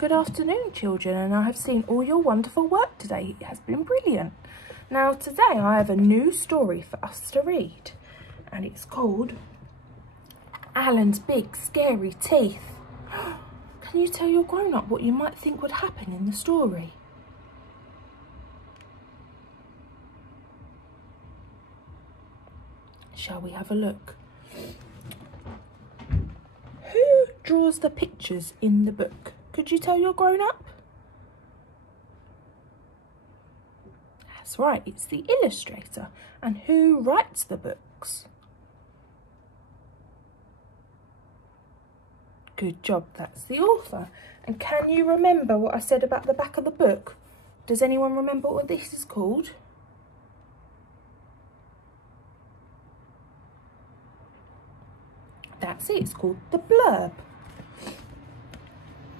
Good afternoon, children, and I have seen all your wonderful work today. It has been brilliant. Now, today I have a new story for us to read, and it's called Alan's Big Scary Teeth. Can you tell your grown-up what you might think would happen in the story? Shall we have a look? Who draws the pictures in the book? Could you tell your grown-up? That's right, it's the illustrator. And who writes the books? Good job, that's the author. And can you remember what I said about the back of the book? Does anyone remember what this is called? That's it, it's called the blurb.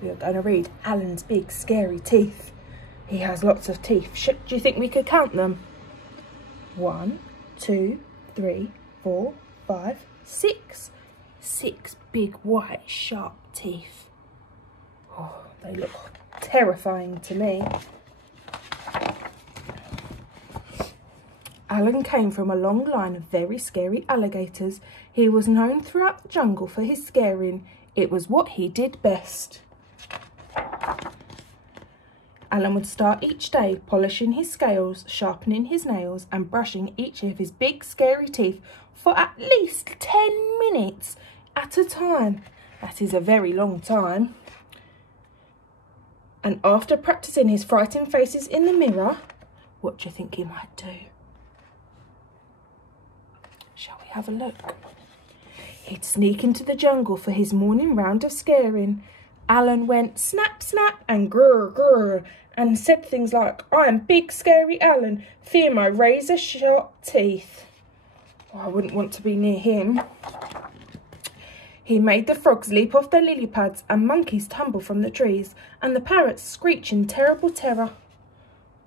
We are going to read Alan's Big Scary Teeth. He has lots of teeth. Do you think we could count them? 1, 2, 3, 4, 5, 6. 6 big white sharp teeth. Oh, they look terrifying to me. Alan came from a long line of very scary alligators. He was known throughout the jungle for his scaring. It was what he did best. Alan would start each day polishing his scales, sharpening his nails and brushing each of his big scary teeth for at least 10 minutes at a time. That is a very long time. And after practicing his frightened faces in the mirror, what do you think he might do? Shall we have a look? He'd sneak into the jungle for his morning round of scaring. Alan went snap, snap and grrr, grrr and said things like, "I am Big Scary Alan, fear my razor sharp teeth." Oh, I wouldn't want to be near him. He made the frogs leap off their lily pads and monkeys tumble from the trees and the parrots screech in terrible terror.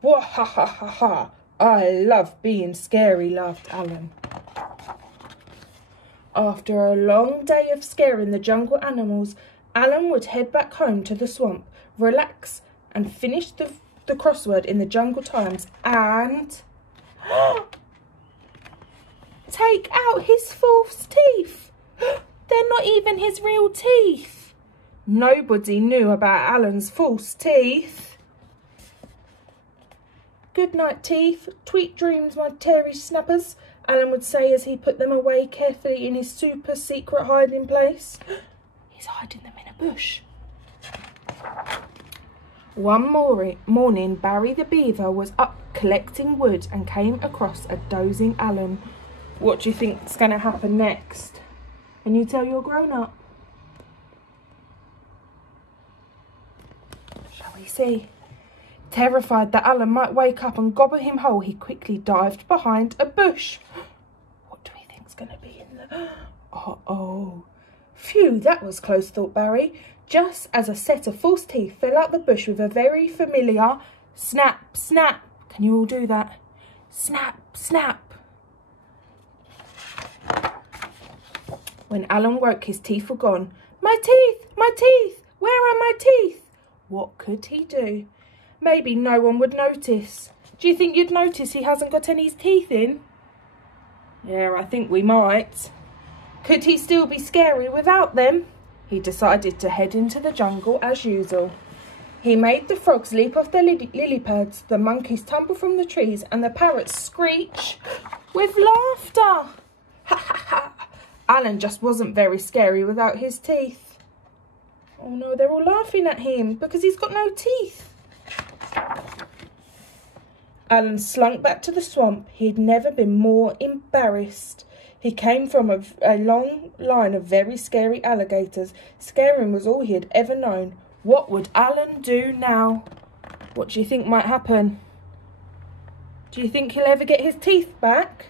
"Wah ha ha ha ha, I love being scary," laughed Alan. After a long day of scaring the jungle animals, Alan would head back home to the swamp, relax and finish the crossword in the Jungle Times and take out his false teeth. They're not even his real teeth. Nobody knew about Alan's false teeth. "Good night, teeth. Sweet dreams, my terry snappers," Alan would say as he put them away carefully in his super secret hiding place. He's hiding them in a bush. One morning, Barry the Beaver was up collecting wood and came across a dozing Alan. What do you think's going to happen next? Can you tell your grown-up? Shall we see? Terrified that Alan might wake up and gobble him whole, he quickly dived behind a bush. What do we think's going to be in the... Uh-oh. Phew, that was close, thought Barry, just as a set of false teeth fell out the bush with a very familiar snap, snap. Can you all do that? Snap, snap. When Alan woke, his teeth were gone. "My teeth! My teeth! Where are my teeth?" What could he do? Maybe no one would notice. Do you think you'd notice he hasn't got any teeth in? Yeah, I think we might. Could he still be scary without them? He decided to head into the jungle as usual. He made the frogs leap off their lily pads, the monkeys tumble from the trees and the parrots screech with laughter. Ha ha ha! Alan just wasn't very scary without his teeth. Oh no, they're all laughing at him because he's got no teeth. Alan slunk back to the swamp. He'd never been more embarrassed. He came from a long line of very scary alligators. Scaring was all he had ever known. What would Alan do now? What do you think might happen? Do you think he'll ever get his teeth back?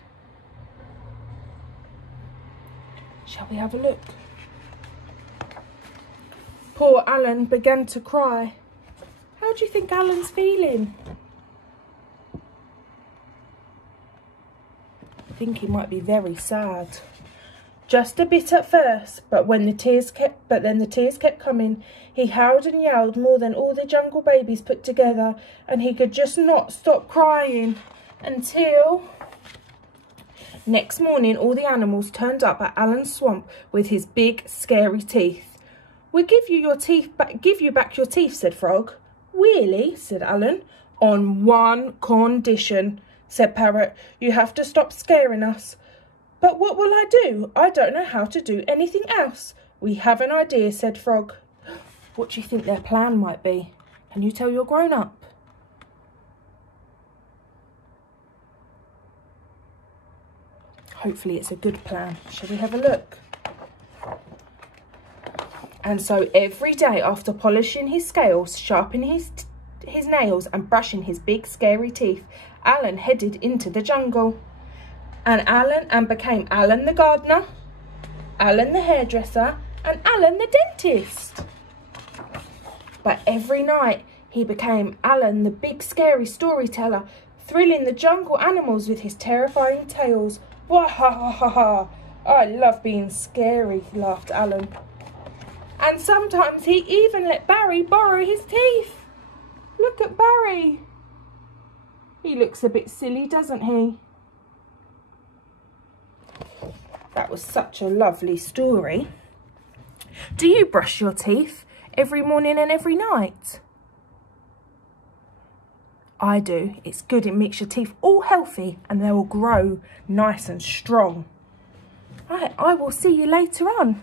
Shall we have a look? Poor Alan began to cry. How do you think Alan's feeling? I think he might be very sad. Just a bit at first, but then the tears kept coming. He howled and yelled more than all the jungle babies put together, and he could just not stop crying until... Next morning, all the animals turned up at Alan's swamp with his big, scary teeth. "We'll give you back your teeth," said Frog. "Really?" said Alan. "On one condition," said Parrot. "You have to stop scaring us." "But what will I do? I don't know how to do anything else." "We have an idea," said Frog. What do you think their plan might be? Can you tell your grown-up? Hopefully it's a good plan. Shall we have a look? And so every day after polishing his scales, sharpening his nails and brushing his big scary teeth, Alan headed into the jungle. And became Alan the gardener, Alan the hairdresser, and Alan the dentist. But every night he became Alan the big scary storyteller, thrilling the jungle animals with his terrifying tales. "Wah ha ha ha ha! I love being scary," laughed Alan. And sometimes he even let Barry borrow his teeth. Look at Barry. He looks a bit silly, doesn't he? That was such a lovely story. Do you brush your teeth every morning and every night? I do. It's good. It makes your teeth all healthy and they will grow nice and strong. I will see you later on.